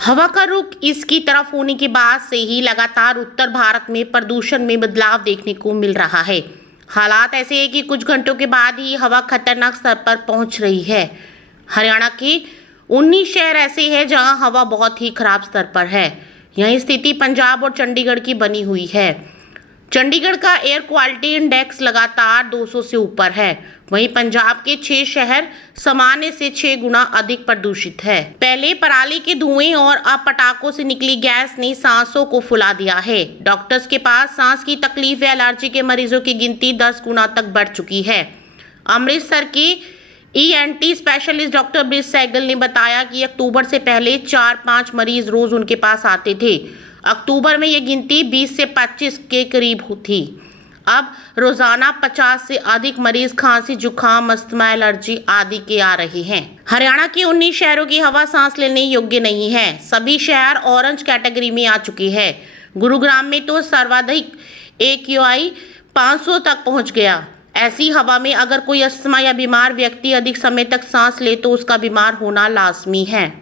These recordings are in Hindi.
हवा का रुख इसकी तरफ होने के बाद से ही लगातार उत्तर भारत में प्रदूषण में बदलाव देखने को मिल रहा है। हालात ऐसे हैं कि कुछ घंटों के बाद ही हवा खतरनाक स्तर पर पहुंच रही है। हरियाणा के 19 शहर ऐसे हैं जहां हवा बहुत ही खराब स्तर पर है। यही स्थिति पंजाब और चंडीगढ़ की बनी हुई है। चंडीगढ़ का एयर क्वालिटी इंडेक्स लगातार 200 से ऊपर है। वहीं पंजाब के 6 शहर सामान्य से 6 गुना अधिक प्रदूषित है। पहले पराली के धुएं और अब पटाखों से निकली गैस ने सांसों को फुला दिया है। डॉक्टर्स के पास सांस की तकलीफ या एलर्जी के मरीजों की गिनती 10 गुना तक बढ़ चुकी है। अमृतसर के ENT specialist doctor Brij Sehgal ने बताया कि अक्टूबर से पहले 4-5 मरीज रोज उनके पास आते थे। अक्टूबर में यह गिनती 20 से 25 के करीब थी। अब रोजाना 50 से अधिक मरीज खांसी, जुकाम, अस्थमा, एलर्जी आदि के आ रहे हैं। हरियाणा के 19 शहरों की हवा सांस लेने योग्य नहीं है। सभी शहर ऑरेंज कैटेगरी में आ चुके हैं। गुरुग्राम में तो सर्वाधिक AQI 500 तक पहुंच गया। ऐसी हवा में अगर कोई अस्थमा या बीमार व्यक्ति अधिक समय तक सांस ले तो उसका बीमार होना लाजमी है।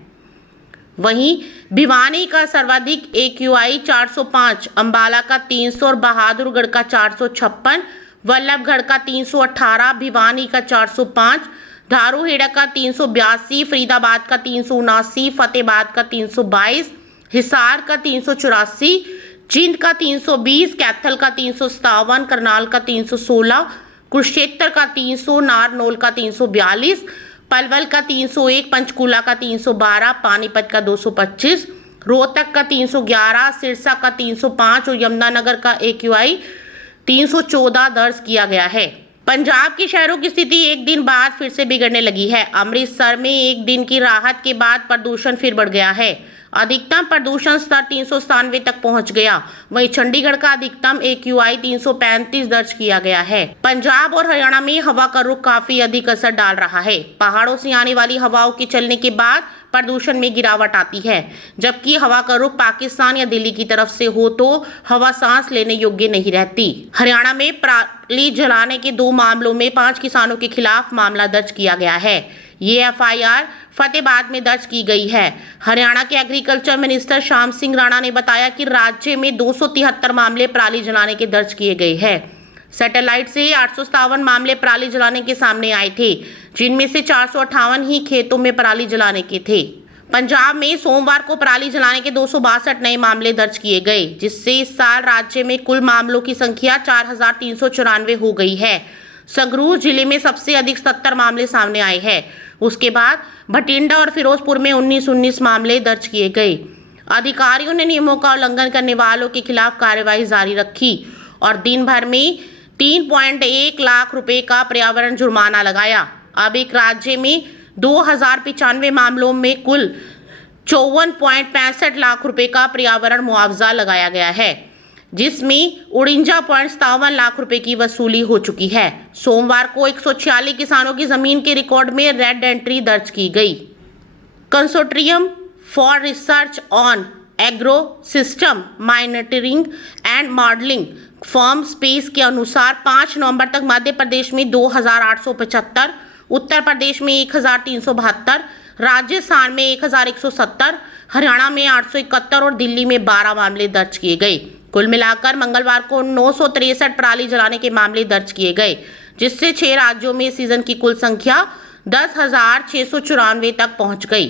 वहीं भिवानी का सर्वाधिक AQI 405, अंबाला का 300 और बहादुरगढ़ का 456, वल्लभगढ़ का 318, भिवानी का 405, धारूहेड़ा का 382, फरीदाबाद का 379, फतेहाबाद का 322, हिसार का 384, जींद का 320, कैथल का 357, करनाल का 316, कुरुक्षेत्र का 300, नारनौल का 342, पलवल का 301, पंचकूला का 312, पानीपत का 225, रोहतक का 311, सिरसा का 305 और यमुनानगर का AQI 314 दर्ज किया गया है। पंजाब के शहरों की स्थिति एक दिन बाद फिर से बिगड़ने लगी है। अमृतसर में एक दिन की राहत के बाद प्रदूषण फिर बढ़ गया है। अधिकतम प्रदूषण स्तर 397 तक पहुंच गया। वहीं चंडीगढ़ का अधिकतम AQI 335 दर्ज किया गया है। पंजाब और हरियाणा में हवा का रुख काफी अधिक असर डाल रहा है। पहाड़ों से आने वाली हवाओं के चलने के बाद प्रदूषण में गिरावट आती है, जबकि हवा का रुख पाकिस्तान या दिल्ली की तरफ से हो तो हवा सांस लेने योग्य नहीं रहती। हरियाणा में पराली जलाने के 2 मामलों में 5 किसानों के खिलाफ मामला दर्ज किया गया है। ये FIR फतेहाबाद में दर्ज की गई है। हरियाणा के एग्रीकल्चर मिनिस्टर श्याम सिंह राणा ने बताया कि राज्य में 273 मामले पराली जलाने के दर्ज किए गए हैं। सैटेलाइट से 857 मामले पराली जलाने के सामने आए थे, जिनमें से 458 ही खेतों में पराली जलाने के थे। पंजाब में सोमवार को पराली जलाने के 262 नए मामले दर्ज किए गए, जिससे इस साल राज्य में कुल मामलों की संख्या 4394 हो गई है। संगरूर जिले में सबसे अधिक 70 मामले सामने आए हैं। उसके बाद भटिंडा और फिरोजपुर में 19 मामले दर्ज किए गए। अधिकारियों ने नियमों का उल्लंघन करने वालों के खिलाफ कार्रवाई जारी रखी और दिन भर में 3.1 लाख रुपए का पर्यावरण जुर्माना लगाया। अब एक राज्य में 2095 मामलों में कुल 54.65 लाख रुपए का पर्यावरण मुआवजा लगाया गया है, जिसमें 49.57 लाख रुपए की वसूली हो चुकी है। सोमवार को 146 किसानों की जमीन के रिकॉर्ड में रेड एंट्री दर्ज की गई। Consortium for research on agro system monitoring and modelling firm space के अनुसार 5 नवंबर तक मध्य प्रदेश में 2875, उत्तर प्रदेश में 1372, राजस्थान में 1170, हरियाणा में 871 और दिल्ली में 12 मामले दर्ज किए गए। कुल मिलाकर मंगलवार को 963 पराली जलाने के मामले दर्ज किए गए, जिससे 6 राज्यों में सीजन की कुल संख्या 10,694 तक पहुंच गई।